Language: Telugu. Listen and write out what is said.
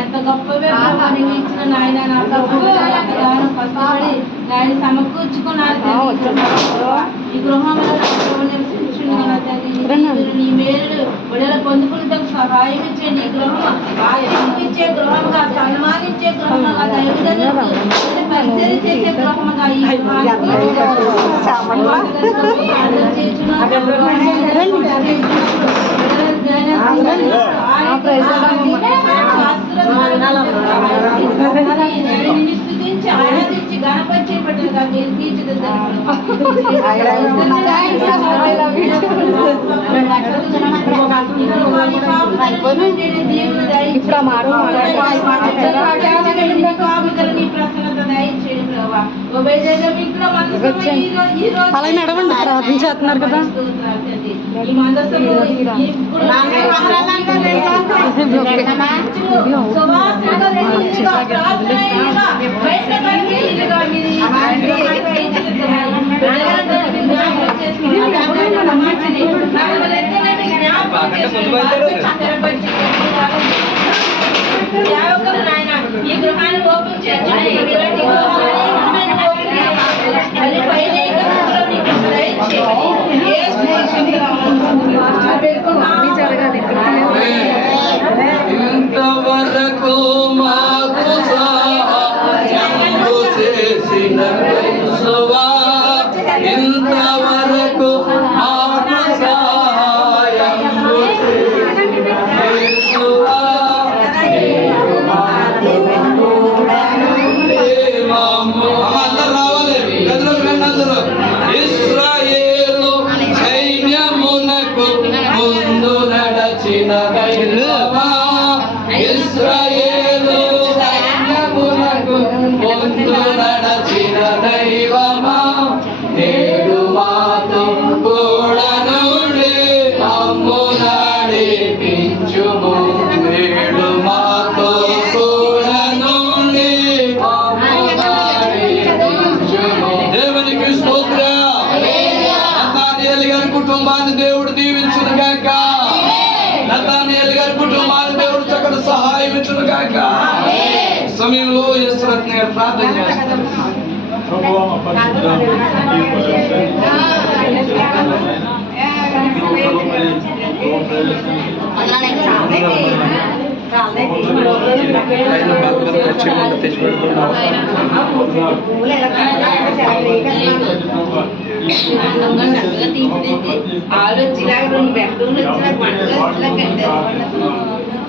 ఎంత గొప్ప ఇచ్చిన నాయన నా ప్రభు ఎంతగానో కష్టపడి నాయన సమకూర్చుకున్నారు ఈ గృహంలో నివసించుంది కదా తల్లి నీ మేలు బిడ్డలు పొందుకుంటకు సహాయం ఇచ్చండి. ఈ గృహం ఆశీర్వదించే గృహంగా సన్మానించే గృహంగా దైవజనులకు పరిచయం చేసే గృహంగా ఈ స్థుతించి ఆరాధించి గణపరిచే పట్టుగా మీరు అలాగే నడవండి ప్రార్థించేస్తున్నారు కదా. ఈ గృహాన్ని ఓపెన్ చేయండి. ఇంతవరకు మాకు సహాయము చేసిన యేసువా, ఇంతవరకు మాకు సహాయము చేసిన యేసువా, అందరూ రావాలి గదిలోకి రండి అందరూ. ఇశ్రాయేలు సైన్యమునకు ముందు నడచిన దైవమా, ఇశ్రాయేలు సైన్యమునకు ముందు నడచిన దైవమా, నేడు మాతో కూడా నుండి మమ్ము నడిపించుము, నేడు మాతో కూడా నుండి మమ్ము నడిపించుము. దేవునికి స్తోత్రం. నతానియేలు గారి కుటుంబాన్ని దేవుడు దీవించును గాక. నతానియేలు గారి కుటుంబాన్ని దేవుడు చక్కటి సహాయం ఇచ్చును గాక. సమయంలో యేసురత్న గారు ప్రార్థన చేస్తారు. ఆలోచిలా రెండు బెడ్రూమ్లు వచ్చినా పండుగ కట్టారు.